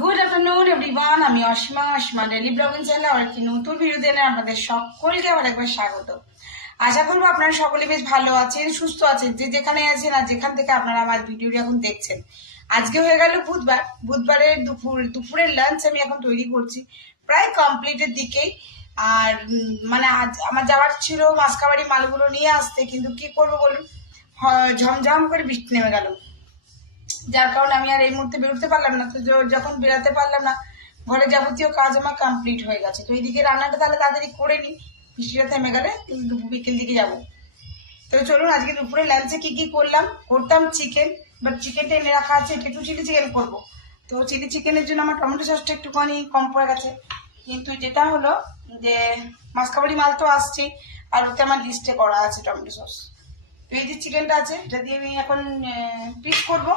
Good afternoon everyone আমি Asima Asima daily blogging চ্যানেলে আর একটি নতুন ভিডিও দিলে আপনাদের সকলকে আবার একবার স্বাগত। আশা করব আপনারা সকলে বেশ ভালো আছেন, সুস্থ আছেন, যে যেখানে আছেন আর যেখান থেকে আপনারা আমার ভিডিওটি এখন দেখছেন। আজকে হয়ে গেল বুধবার। বুধবারের দুপুর, দুপুরের লাঞ্চ আমি এখন তৈরি করছি প্রায় কমপ্লিটের দিকেই। আর মানে আজ আমার যাওয়ার ছিল মাসকাবাড়ি মালগুলো নিয়ে আসতে, কিন্তু কি করব বলুন? ঝমঝম করে বৃষ্টি নেমে গেল। যার কারণে আমি আর এই মুহূর্তে বেরোতে পারলাম না। তো যখন বেরোতে পারলাম না, ঘরে যাবতীয় কাজ আমার কমপ্লিট হয়ে গেছে। তো এইদিকে রান্নাটা তাহলে তাড়াতাড়ি করে নিই বৃষ্টিটা থেমে গেলে বিকেল দিকে যাব। তো চলুন, আজকে দুপুরে লাঞ্চে কি কি করলাম? করতাম চিকেন বাট চিকেনটা এনে রাখা আছে এটা একটু চিলি চিকেন করব। তো চিলি চিকেনের জন্য আমার টমেটো সসটা একটুখানি কম পড়ে গেছে। কিন্তু যেটা হলো যে, মাসকাবাড়ি মাল তো আসছে, আর ওতে আমার লিস্টে করা আছে টমেটো সস তো এই যে চিকেনটা আছে, এটা দিয়ে আমি এখন পিস করব।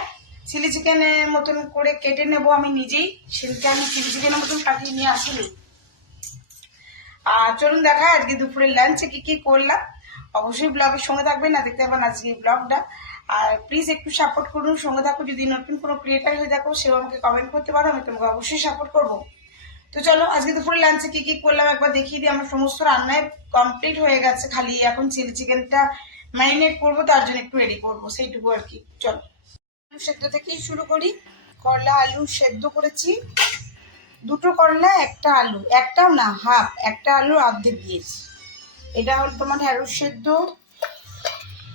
চিলি চিকেনের মতন করে কেটে নেব আমি নিজেই। সেটাকে আমি চিলি চিকেনের মতন কাটিয়ে নিয়ে আসিনি। আর চলুন দেখা, আজকে দুপুরের লাঞ্চে কি কি করলাম। অবশ্যই ব্লগের সঙ্গে থাকবেন, না দেখতে পাবেন আজকে ব্লগটা আর প্লিজ একটু সাপোর্ট করুন, সঙ্গে থাকো। যদি নতুন কোনো ক্রিয়েটার হয়ে থাকো, সেও আমাকে কমেন্ট করতে পারো, আমি তোমাকে অবশ্যই সাপোর্ট করব। তো চলো, আজকে দুপুরে লাঞ্চে কি কি করলাম একবার দেখিয়ে দিই। আমার সমস্ত রান্নায় কমপ্লিট হয়ে গেছে। খালি এখন চিলি চিকেনটা ম্যারিনেট করব, তার জন্য একটু রেডি করব। সেইটুকু আর কি। চলো। আলু সেদ্ধ থেকেই শুরু করি। করলা, আলু সেদ্ধ করেছি। দুটো করলা, একটা আলু। একটাও না, হাফ। একটা আলু অর্ধেক দিয়েছি। এটা হলো তোমার ঢেঁড়স সেদ্ধ।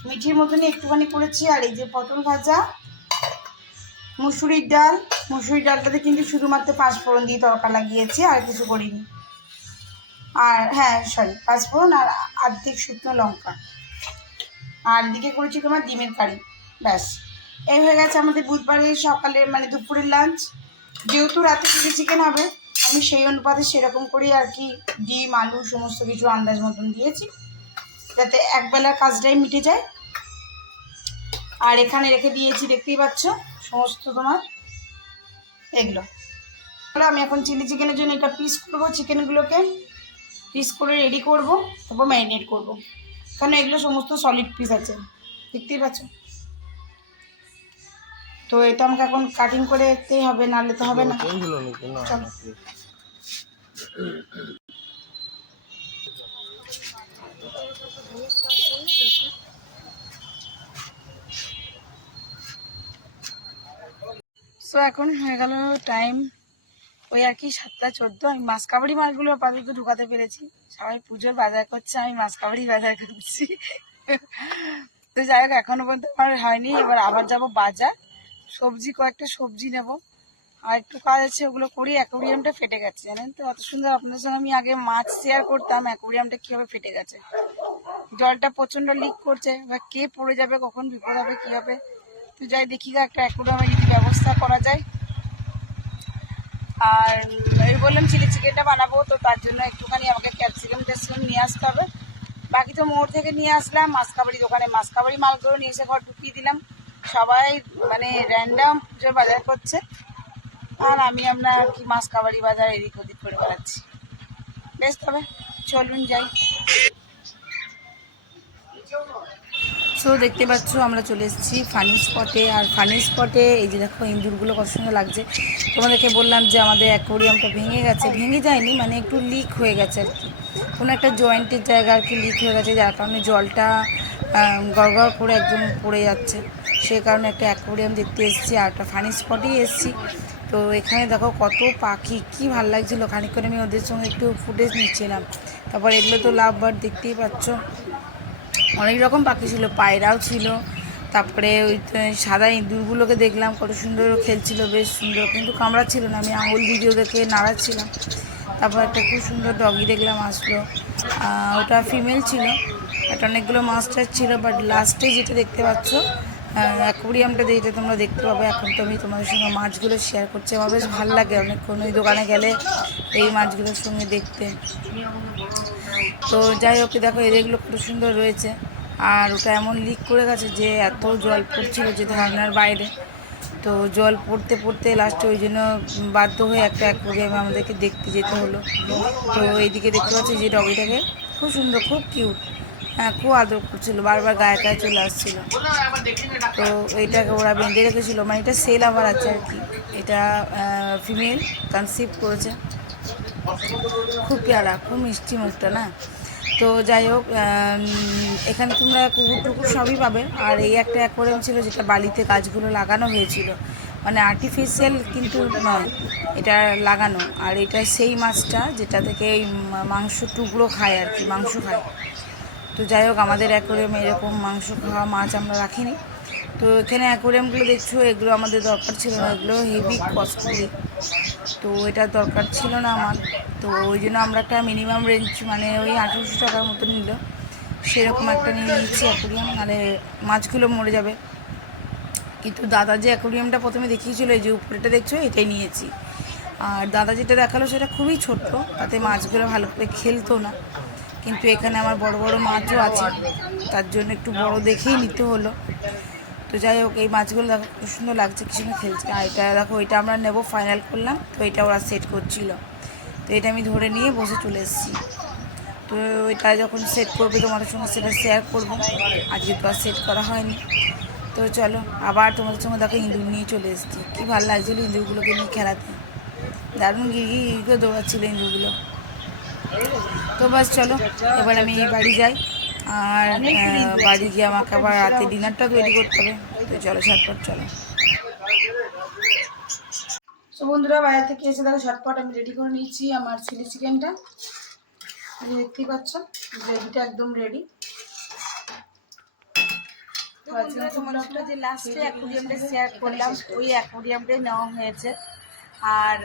মিঠির মতনই একটুখানি করেছি। আর এই যে পটল ভাজা, মুসুরির ডাল। মুসুরির ডালটাতে কিন্তু শুধুমাত্র পাঁচ ফোড়ন দিয়ে তরকা লাগিয়েছি, আর কিছু করিনি। আর হ্যাঁ সরি পাঁচ ফোড়ন আর অর্ধেক শুকনো লঙ্কা। আর দিকে করেছি তোমার ডিমের কারি। ব্যাস। এই হয়ে গেছে আমাদের বুধবারের সকালে মানে দুপুরের লাঞ্চ যেহেতু রাতে চিলি চিকেন হবে, আমি সেই অনুপাতে সেরকম করেই আর কি ডিম, আলু, সমস্ত কিছু আন্দাজ মতন দিয়েছি। যাতে একবেলার কাজটাই মিটে যায়। আর এখানে রেখে দিয়েছি, দেখতেই পাচ্ছ, সমস্ত তোমার এগুলো। আমি এখন চিলি চিকেনের জন্য এটা পিস করব, চিকেনগুলোকে পিস করে রেডি করব, তারপর ম্যারিনেট করব। কারণ এগুলো সমস্ত সলিড পিস আছে। দেখতেই পাচ্ছ? তো এটা আমাকে এখন কাটিং করে দিতেই হবে নাহলে তো হবে না। সো এখন হয়ে গেল টাইম ওই আর কি সাতটা চোদ্দ। আমি মাছ কাবাড়ি মাছগুলো আপাতত ঢুকাতে পেরেছি। সবাই পুজোর বাজার করছে আমি মাছ কাবাড়ি বাজার করছি। তো যাই হোক এখনও পর্যন্ত আমার হয়নি। এবার আবার যাব বাজার। সবজি, কয়েকটা সবজি নেব। আর একটু কাজ আছে, ওগুলো করি। অ্যাকোরিয়ামটা ফেটে গেছে, জানেন তো? অত সুন্দর আপনাদের সঙ্গে আমি আগে মাছ শেয়ার করতাম, অ্যাকোরিয়ামটা কীভাবে ফেটে গেছে। জলটা প্রচণ্ড লিক করছে, এবার কে পড়ে যাবে, কখন বিপদ হবে, কী হবে? তো যাই, দেখি একটা অ্যাকোরিয়ামের যদি ব্যবস্থা করা যায়। আর এই বললাম, চিলি চিকেনটা বানাবো, তো তার জন্য একটুখানি আমাকে ক্যাপসিকাম ট্যাপসিকাম নিয়ে আসতে হবে। বাকি তো মোড় থেকে নিয়ে আসলাম মাসকাবাড়ি দোকানে মাসকাবাড়ি মালগুলো নিয়ে এসে ঘর ঢুকিয়ে দিলাম। সবাই মানে র্যান্ডাম যে বাজার করছে, আর আমি আপনার কি মাসকাবাড়ি বাজার এদিক ওদিক করে বেড়াচ্ছি। বেশ, তবে চলুন যাই। সো দেখতে পাচ্ছ, আমরা চলে এসেছি ফানি স্পটে আর ফানি স্পটে এই যে দেখো, ইঁদুরগুলো কত সুন্দর লাগছে। তোমাদেরকে বললাম যে আমাদের অ্যাকোরিয়ামটা ভেঙে গেছে। ভেঙে যায়নি মানে একটু লিক হয়ে গেছে আর কি। কোনো একটা জয়েন্টের জায়গা আর কি লিক হয়ে গেছে, যার কারণে জলটা গড়গড় করে একদম পড়ে যাচ্ছে। সে কারণে একটা অ্যাকোরিয়াম দেখতে এসেছি আর একটা ফানি স্পটেই এসেছি। তো এখানে দেখো কত পাখি, কি ভালো লাগছিল। খানিকক্ষণ আমি ওদের সঙ্গে একটু ফুটেজ নিচ্ছিলাম। তারপর এগুলো তো লাভ বার্ড দেখতেই পাচ্ছ। অনেক রকম পাখি ছিল, পায়রাও ছিল। তারপরে ওই সাদা ইঁদুরগুলোকে দেখলাম, কত সুন্দর খেলছিল, বেশ সুন্দর। কিন্তু কামড়াচ্ছিল না, আমি আঙুল ভিডিও দেখে নাড়াচ্ছিলাম। তারপর একটা খুব সুন্দর ডগি দেখলাম আসলো। ওটা ফিমেল ছিল। একটা অনেকগুলো মাস্টার ছিল বাট লাস্টে যেটা দেখতে পাচ্ছ অ্যাকোরিয়ামটা যেটা তোমরা দেখতে পাবে, এখন তো আমি তোমাদের সঙ্গে মাছগুলো শেয়ার করছি। আমার বেশ ভালো লাগে অনেকক্ষণ ওই দোকানে গেলে এই মাছগুলোর সঙ্গে দেখতে। তো যাই হোক দেখো এগুলো কত সুন্দর রয়েছে। আর ওটা এমন লিক করে গেছে যে এত জল পড়ছিল যে ধারণার বাইরে। তো জল পড়তে পড়তে লাস্টে ওই জন্য বাধ্য হয়ে একটা অ্যাকোরিয়ামে আমাদেরকে দেখতে যেতে হলো। তো এইদিকে দেখতে পাচ্ছি যে ডগিটাকে খুব সুন্দর, খুব কিউট হ্যাঁ খুব আদর করছিল, বারবার গায়ে গায়ে চলে আসছিল। তো এইটাকে ওরা বেঁধে রেখেছিল মানে এটা সেল আবার আছে আর কি। এটা ফিমেল কনসিভ করেছে। খুব পেয়ারা, খুব মিষ্টি মুখটা, না? তো যাই হোক এখানে তোমরা কুকুর টুকুর সবই পাবে। আর এই একটা অ্যাকোয়ারিয়াম ছিল যেটা বালিতে গাছগুলো লাগানো হয়েছিল। মানে আর্টিফিশিয়াল কিন্তু নয়, এটা লাগানো। আর এটা সেই মাছটা যেটা থেকে মাংস টুকরো খায় আর কি, মাংস খায়। তো যাই হোক, আমাদের অ্যাকোরিয়ামে এরকম মাংস খাওয়া মাছ আমরা রাখিনি। তো এখানে অ্যাকোরিয়ামগুলো দেখছ, এগুলো আমাদের দরকার ছিল না, এগুলো হেভি কস্টলি তো এটা দরকার ছিল না আমার। তো ওই জন্য আমরা একটা মিনিমাম রেঞ্জ মানে ওই আঠেরোশো টাকার মতো নিল। সেরকম একটা নিয়ে নিচ্ছি অ্যাকোরিয়াম নাহলে মাছগুলো মরে যাবে। কিন্তু দাদা যে অ্যাকোরিয়ামটা প্রথমে দেখিয়েছিল, এই যে উপরেটা দেখছ, এটাই নিয়েছি। আর দাদা যেটা দেখাল, সেটা খুবই ছোট্ট, তাতে মাছগুলো ভালো করে খেলতো না। কিন্তু এখানে আমার বড় বড় মাছও আছে। তার জন্য একটু বড় দেখেই নিতে হলো। তো যাই হোক, এই মাছগুলো দেখো খুব সুন্দর লাগছে, কি সুন্দর খেলছে। আর এটা দেখো, এটা আমরা নেব ফাইনাল করলাম, তো এটা ওরা সেট করছিল। তো এটা আমি ধরে নিয়ে বসে চলে এসেছি। তো এটা যখন সেট করবে, তোমাদের সঙ্গে সেটা শেয়ার করব। আজকে তো আর সেট করা হয়নি। তো চলো, আবার তোমাদের সঙ্গে দেখো, ইঁদুর নিয়ে চলে এসেছি। কী ভালো লাগছিল ইঁদুরগুলোকে নিয়ে খেলাতে। দারুণ গিয়ে দৌড়াচ্ছিলো ইঁদুরগুলো। তো বাস চলো এবার আমি বাড়ি যাই। আর বাড়ি গিয়ে আমাকে আবার রাতে ডিনারটা তৈরি করতে হবে। তো চলো ঝটপট চলো। তো বন্ধুরা বাইরে থেকে এসে দেখো ঝটপট আমি রেডি করে নিচ্ছি আমার চিলি চিকেনটা। দেখতেই পাচ্ছ গ্রেভিটা একদম রেডি তোমাদের যে লাস্টে অ্যাকোরিয়ামটা শেয়ার করলাম ওই অ্যাকোরিয়ামটাই নেওয়া হয়েছে। আর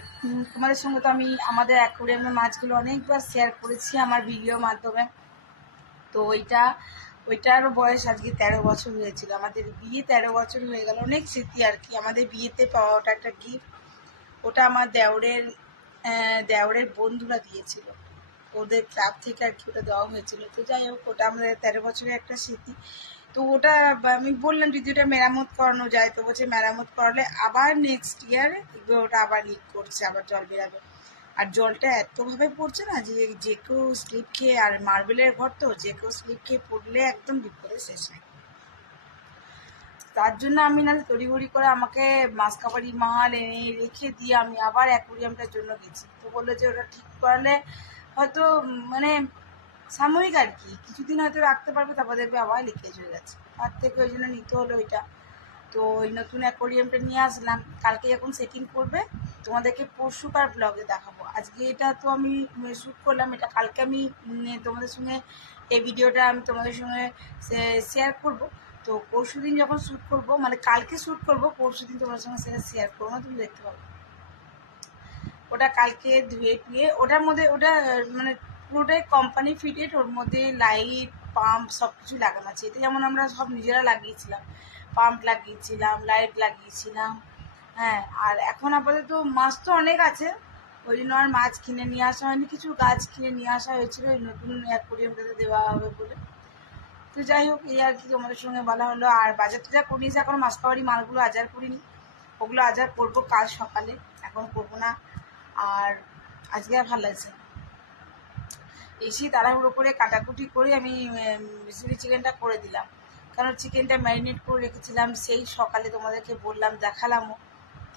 তোমাদের সঙ্গে তো আমি আমাদের অ্যাকোরিয়ামের মাছগুলো অনেকবার শেয়ার করেছি আমার ভিডিওর মাধ্যমে। তো ওইটা, ওইটারও বয়স আজকে তেরো বছর হয়েছিল। আমাদের বিয়ে তেরো বছর হয়ে গেল। অনেক স্মৃতি আর কি। আমাদের বিয়েতে পাওয়া ওটা একটা গিফট ওটা আমার দেওরের দেওরের বন্ধুরা দিয়েছিল। ওদের ক্লাব থেকে আর কি ওটা দেওয়া হয়েছিল। তো যাই হোক, ওটা আমাদের তেরো বছরের একটা স্মৃতি। তো ওটা আমি বললাম যদি ওটা মেরামত করানো যায়, তো বলছে মেরামত করালে আবার নেক্সট ইয়ারে ওটা আবার লিক করছে, আবার জল বেরাবে। আর জলটা এতভাবে পড়ছে না যে যে কেউ স্লিপ খেয়ে, আর মার্বেলের ঘর তো, যে কেউ স্লিপ খেয়ে পড়লে একদম বিপদে শেষ নেই তার জন্য আমি নাহলে তড়িঘড়ি করে আমাকে মাসকাবাড়ি মাল এনে রেখে দিয়ে আমি আবার অ্যাকোরিয়ামটার জন্য গেছি। তো বলল যে ওটা ঠিক করালে হয়তো মানে সাময়িক আর কি। কিছুদিন হয়তো রাখতে পারবে, তারপর দেখবে আবার লিকেজ হয়ে গেছে। তার থেকে ওই জন্য নিতে হলো ওইটা তো ওই নতুন অ্যাকোরিয়ামটা নিয়ে আসলাম। কালকে যখন সেটিং করবে, তোমাদেরকে পরশুকার ব্লগে দেখাবো। আজকে এটা তো আমি শ্যুট করলাম, এটা কালকে আমি তোমাদের সঙ্গে এই ভিডিওটা আমি তোমাদের সঙ্গে শেয়ার করব। তো পরশু দিন যখন শ্যুট করব মানে কালকে শ্যুট করব, পরশু দিন তোমাদের সঙ্গে সেটা শেয়ার করব। না তুমি দেখতে পাবো। ওটা কালকে ধুয়ে টুয়ে, ওটার মধ্যে, ওটা মানে পুরোটাই কোম্পানি ফিটেড ওর মধ্যে লাইট পাম্প সব কিছু লাগানো আছে। এটা যেমন আমরা সব নিজেরা লাগিয়েছিলাম। পাম্প লাগিয়েছিলাম লাইট লাগিয়েছিলাম হ্যাঁ আর এখন আপাতত মাছ তো অনেক আছে। ওই জন্য আর মাছ কিনে নিয়ে আসা হয়নি, কিছু গাছ কিনে নিয়ে আসা হয়েছিল, ওই নতুন অ্যাকোরিয়ামটাতে দেওয়া হবে বলে। তো যাই হোক, এই আর কি তোমাদের সঙ্গে বলা হলো। আর বাজার টাজার করে নিয়েছি এখন মাসকাবাড়ি মালগুলো আজার করিনি। ওগুলো আজার করব কাল সকালে, এখন করব না। আর আজকে আর ভালো লাগছে। এসে তাড়াহুড়ো করে কাটাকুটি করে আমি চিলি চিকেনটা করে দিলাম। কারণ চিকেনটা ম্যারিনেট করে রেখেছিলাম, সেই সকালে তোমাদেরকে বললাম দেখালামও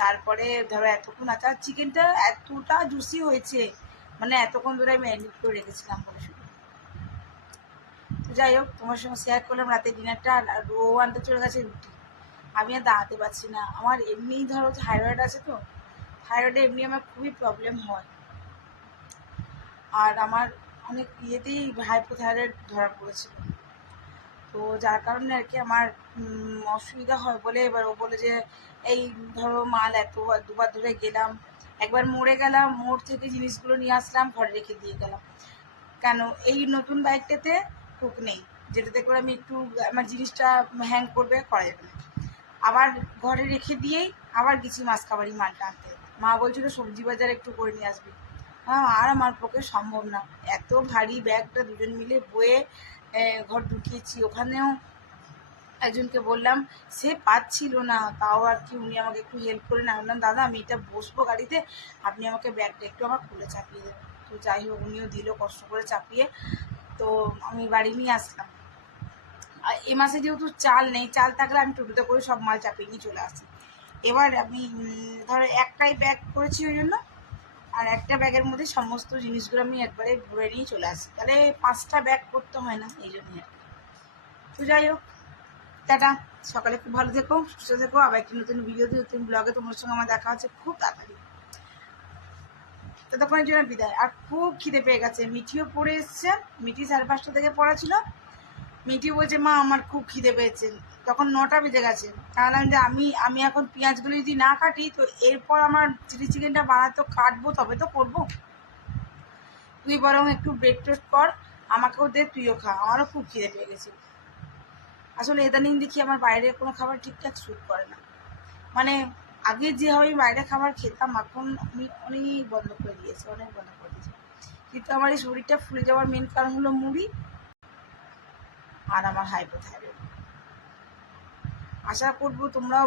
তারপরে ধরো এতক্ষণ আর চিকেনটা এতটা জুসি হয়েছে মানে এতক্ষণ ধরে আমি ম্যারিনেট করে রেখেছিলাম বলে শুধু। তো যাই হোক, তোমার সঙ্গে শেয়ার করলাম রাতে ডিনারটা আর ও আনতে চলে গেছে রুটি। আমি আর দাঁড়াতে পারছি না। আমার এমনিই ধরো থাইরয়েড আছে তো থাইরয়েডে এমনি আমার খুবই প্রবলেম হয়। আর আমার অনেক ইয়েতেই হাইপোথাইরয়েড ধরা পড়েছিল। তো যার কারণে আর কি আমার অসুবিধা হয় বলে এবার ও বলে যে, এই ধরো মাল এতবার দুবার ধরে গেলাম। একবার মরে গেলাম, মোড় থেকে জিনিসগুলো নিয়ে আসলাম, ঘরে রেখে দিয়ে গেলাম। কেন? এই নতুন বাইকটাতে হুক নেই। যেটাতে করে আমি একটু, আমার জিনিসটা হ্যাং করবে, করা যাবে না। আবার ঘরে রেখে দিয়েই আবার গেছি খাবারই মালটা আনতে মা বলছিল, সবজি বাজার একটু করে নিয়ে আসবি। আর আমার পক্ষে সম্ভব না। এত ভারী ব্যাগটা দুজন মিলে বয়ে ঘর ঢুকিয়েছি। ওখানেও একজনকে বললাম, সে পাচ্ছিল না, তাও আর কি উনি আমাকে একটু হেল্প করে না বললাম, দাদা, আমি এটা বসবো গাড়িতে, আপনি আমাকে ব্যাগটা একটু আমার খুলে চাপিয়ে দেবেন তো যাই হোক, উনিও দিল কষ্ট করে চাপিয়ে। তো আমি বাড়ি নিয়ে আসলাম। আর এ মাসে যেহেতু চাল নেই, চাল থাকলে আমি টোটোতে করে সব মাল চাপিয়ে নিয়ে চলে আসি এবার আমি ধরো একটাই ব্যাগ করেছি ওই জন্য আর একটা ব্যাগের মধ্যে সমস্ত জিনিসগুলো আমি একবারে ভরে নিয়ে চলে আসি। তাহলে পাঁচটা ব্যাগ করতে হয় না, এই জন্যই আর। তো যাই হোক, টাটা। সকালে খুব ভালো থেকো, সুস্থ থেকো। আবার একটি নতুন ভিডিওতে নতুন ব্লগে তোমার সঙ্গে আমার দেখা হচ্ছে খুব তাড়াতাড়ি। ততক্ষণের জন্য বিদায়। আর খুব খিদে পেয়ে গেছে। মিঠিও পড়ে এসছে। মিঠি সাড়ে পাঁচটা থেকে পড়া ছিল। মিঠি বলছে, মা, আমার খুব খিদে পেয়েছে। তখন নটা বেজে গেছে, তাহলে যে আমি আমি এখন পেঁয়াজগুলো যদি না কাটি, তো এরপর আমার চিলি চিকেনটা বানাতে কাটবো, তবে তো করব। তুই বরং একটু ব্রেক টোস্ট কর, আমাকেও দে, তুইও খা, আমারও খুব খিদে পেয়ে গেছে। আসলে ইদানিং দেখি আমার বাইরে কোনো খাবার ঠিকঠাক স্যুট করে না। মানে আগে যেভাবে বাইরে খাবার খেতাম, এখন আমি অনেক বন্ধ করে দিয়েছি, অনেক বন্ধ করে দিয়েছি। কিন্তু আমার এই শরীরটা ফুলে যাওয়ার মেন কারণ হলো মুড়ি আর আমার হাইপোথাইরয়েড আশা করব তোমরা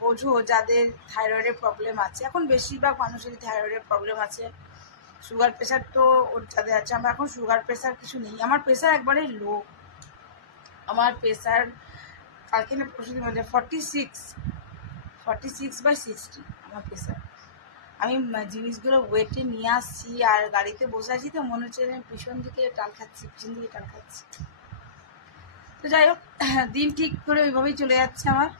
বোঝো যাদের থাইরয়েডের প্রবলেম আছে। এখন বেশিরভাগ মানুষেরই থাইরয়েডের প্রবলেম আছে। সুগার প্রেশার তো ওর যাদের আছে, আমার এখন সুগার প্রেশার কিছু নেই। আমার প্রেশার একবারে লো আমার প্রেশার কালকে না পরশু মানে forty six forty six by sixty আমার প্রেশার আমি জিনিসগুলো ওয়েটে নিয়ে আসছি আর গাড়িতে বসে আছি তো, মনে হচ্ছে পিছন দিকে টাল খাচ্ছি, পিছন দিকে টাল খাচ্ছি। তো যাই হোক, দিন ঠিক করে ওইভাবেই চলে যাচ্ছে আমার।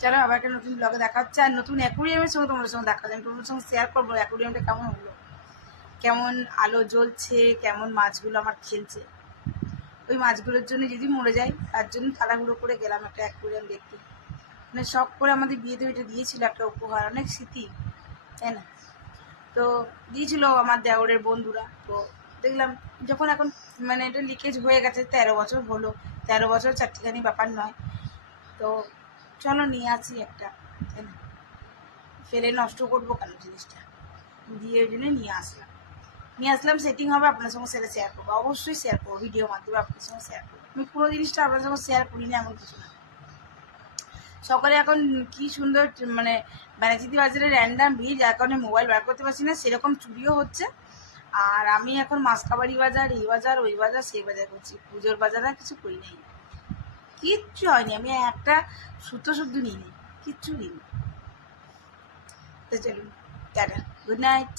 চলো, আবার একটা নতুন ব্লগে দেখা হচ্ছে। আর নতুন অ্যাকুরিয়ামের সঙ্গে তোমাদের সঙ্গে দেখা যায় তোমাদের সঙ্গে শেয়ার করব অ্যাকুরিয়ামটা কেমন হলো। কেমন আলো জ্বলছে, কেমন মাছগুলো আমার খেলছে। ওই মাছগুলোর জন্য যদি মরে যায় তার জন্য তাড়াহুড়ো করে গেলাম একটা অ্যাকুরিয়াম দেখতে। মানে শখ করে আমাদের বিয়েতে ওইটা দিয়েছিল একটা উপহার, অনেক স্মৃতি, তাই না? তো দিয়েছিল আমার দেওরের বন্ধুরা। তো দেখলাম যখন এখন মানে এটা লিকেজ হয়ে গেছে, তেরো বছর হলো, তেরো বছর চারটিখানি ব্যাপার নয়। তো চলো নিয়ে আসি একটা ফেলে নষ্ট করব কেন জিনিসটা? দিয়ে ওই জন্য নিয়ে আসলাম। নিয়ে আসলাম সেটিং হবে আপনার সঙ্গে সেটা শেয়ার করব। অবশ্যই শেয়ার করব ভিডিও মাধ্যমে আপনার সঙ্গে শেয়ার করব। আমি পুরো জিনিসটা আপনার সঙ্গে শেয়ার করি না এমন কিছু না। সকালে এখন কি সুন্দর মানে ব্যানাচিতি বাজারে র্যান্ডাম ভিড়, যার কারণে মোবাইল বার করতে পারছি না, সেরকম চুরিও হচ্ছে। আর আমি এখন মাসকাবাড়ি বাজার, এই বাজার, ওই বাজার, সেই বাজার করছি। পুজোর বাজার আর কিছু করি নাই। কিচ্ছু হয়নি। আমি একটা সুতো শুদ্ধ নিইনি কিচ্ছু নিইনি তো চলুন গুড নাইট।